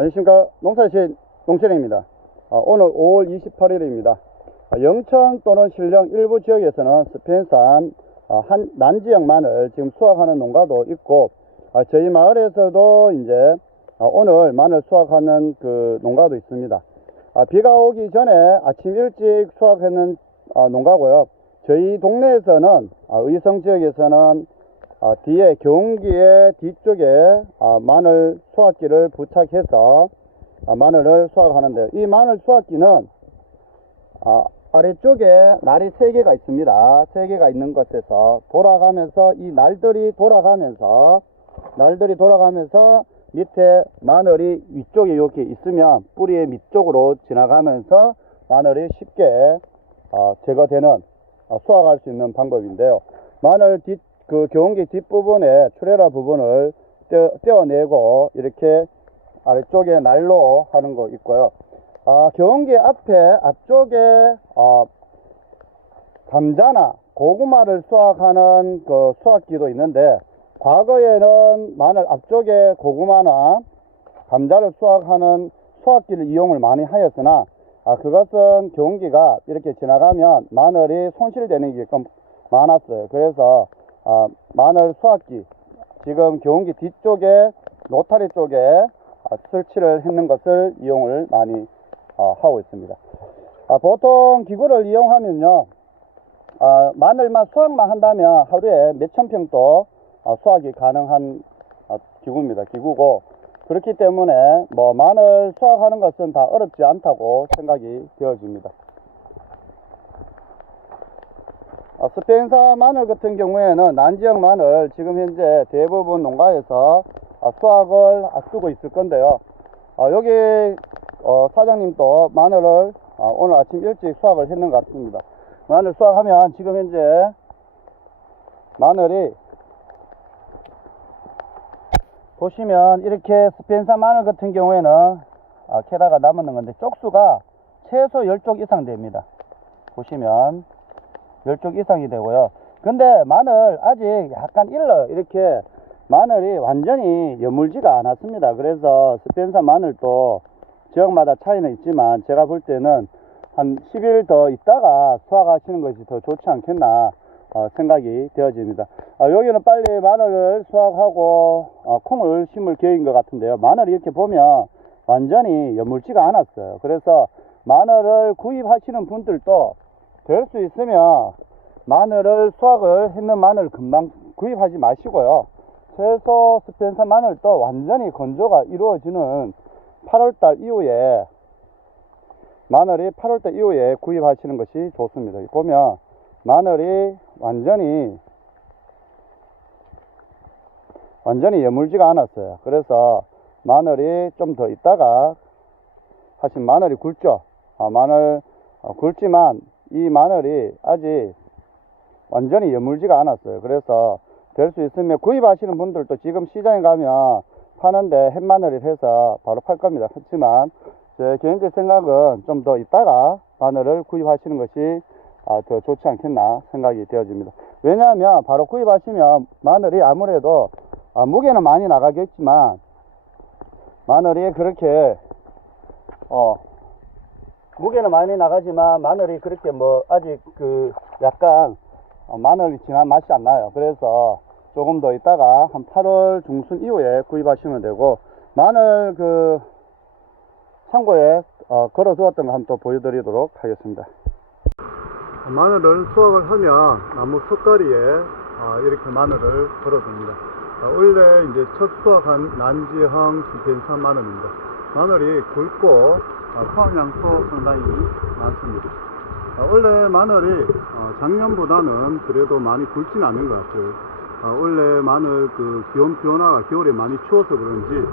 안녕하십니까. 농사시 농철입니다. 오늘 5월 28일입니다. 영천 또는 신령 일부 지역에서는 스페인산 아, 한 난지역 마늘 지금 수확하는 농가도 있고 아, 저희 마을에서도 이제 아, 오늘 마늘 수확하는 그 농가도 있습니다. 아, 비가 오기 전에 아침 일찍 수확하는 아, 농가고요. 저희 동네에서는 아, 의성 지역에서는 아, 뒤에 경기의 뒤쪽에 아, 마늘 수확기를 부착해서 아, 마늘을 수확하는데요. 이 마늘 수확기는 아, 아래쪽에 날이 세 개가 있습니다. 세 개가 있는 것에서 돌아가면서 이 날들이 돌아가면서 날들이 돌아가면서 밑에 마늘이 위쪽에 이렇게 있으면 뿌리의 밑쪽으로 지나가면서 마늘이 쉽게 아, 제거되는 아, 수확할 수 있는 방법인데요. 마늘 뒷, 그 경운기 뒷부분에 출애라 부분을 떼어, 떼어내고 이렇게 아래쪽에 날로 하는 거 있고요. 아, 경운기 앞에 앞쪽에 아, 감자나 고구마를 수확하는 그 수확기도 있는데 과거에는 마늘 앞쪽에 고구마나 감자를 수확하는 수확기를 이용을 많이 하였으나 아, 그것은 경운기가 이렇게 지나가면 마늘이 손실되는 게 좀 많았어요. 그래서 아, 마늘 수확기 지금 경운기 뒤쪽에 노타리 쪽에 아, 설치를 했는 것을 이용을 많이 아, 하고 있습니다. 아, 보통 기구를 이용하면요, 아, 마늘만 수확만 한다면 하루에 몇천 평도 아, 수확이 가능한 아, 기구입니다. 기구고 그렇기 때문에 뭐 마늘 수확하는 것은 다 어렵지 않다고 생각이 되어집니다. 아, 스페인사 마늘 같은 경우에는 난지역 마늘 지금 현재 대부분 농가에서 아, 수확을 앞두고 있을 건데요. 아, 여기 어, 사장님도 마늘을 아, 오늘 아침 일찍 수확을 했는 것 같습니다. 마늘 수확하면 지금 현재 마늘이 보시면 이렇게 스페인사 마늘 같은 경우에는 아, 캐다가 남는 건데 쪽수가 최소 10쪽 이상 됩니다. 보시면 10쪽 이상이 되고요. 근데 마늘 아직 약간 일러 이렇게 마늘이 완전히 여물지가 않았습니다. 그래서 스페인사 마늘도 지역마다 차이는 있지만 제가 볼 때는 한 10일 더 있다가 수확하시는 것이 더 좋지 않겠나 어, 생각이 되어집니다. 아, 여기는 빨리 마늘을 수확하고 어, 콩을 심을 계획인 것 같은데요. 마늘이 이렇게 보면 완전히 여물지가 않았어요. 그래서 마늘을 구입하시는 분들도 될 수 있으면 마늘을 수확을 했는 마늘 금방 구입하지 마시고요. 최소 스펜서 마늘도 완전히 건조가 이루어지는 8월달 이후에 마늘이 8월달 이후에 구입하시는 것이 좋습니다. 보면 마늘이 완전히 완전히 여물지가 않았어요. 그래서 마늘이 좀 더 있다가 사실 마늘이 굵죠. 아, 마늘 어, 굵지만 이 마늘이 아직 완전히 여물지가 않았어요. 그래서 될 수 있으면 구입하시는 분들도 지금 시장에 가면 파는데 햇마늘을 해서 바로 팔 겁니다. 그렇지만 제 개인적 생각은 좀 더 있다가 마늘을 구입하시는 것이 아, 더 좋지 않겠나 생각이 되어집니다. 왜냐하면 바로 구입하시면 마늘이 아무래도 아, 무게는 많이 나가겠지만 마늘이 그렇게 어 무게는 많이 나가지만 마늘이 그렇게 뭐 아직 그 약간 어, 마늘이 진한 맛이 안 나요. 그래서 조금 더 있다가 한 8월 중순 이후에 구입하시면 되고 마늘 그 창고에 어, 걸어 두었던 거 한번 또 보여드리도록 하겠습니다. 마늘을 수확을 하면 나무 석가리에 아, 이렇게 마늘을 걸어 둡니다. 아, 원래 이제 첫 수확한 난지형 스펜산 마늘입니다. 마늘이 굵고 아, 포함량도 상당히 많습니다. 아, 원래 마늘이 어, 작년보다는 그래도 많이 굵지는 않은 것 같아요. 아, 원래 마늘 그 기온 변화가 겨울에 많이 추워서 그런지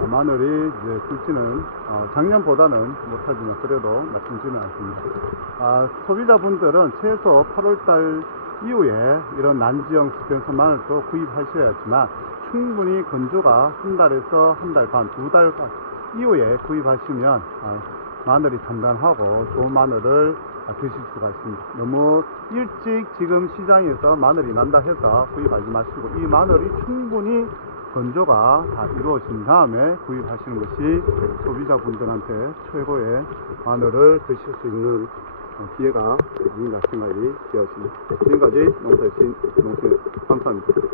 아, 마늘이 이제 굵지는 어, 작년보다는 못하지만 그래도 나쁘지는 않습니다. 아, 소비자분들은 최소 8월달 이후에 이런 난지형 스펜서 마늘도 구입하셔야지만 충분히 건조가 한 달에서 한 달 반, 두 달 이후에 구입하시면 아, 마늘이 단단하고 좋은 마늘을 아, 드실 수가 있습니다. 너무 일찍 지금 시장에서 마늘이 난다 해서 구입하지 마시고 이 마늘이 충분히 건조가 다 이루어진 다음에 구입하시는 것이 소비자분들한테 최고의 마늘을 드실 수 있는 어, 기회가 아닌가 생각이 되었습니다. 지금까지 농사신 농신 감사합니다.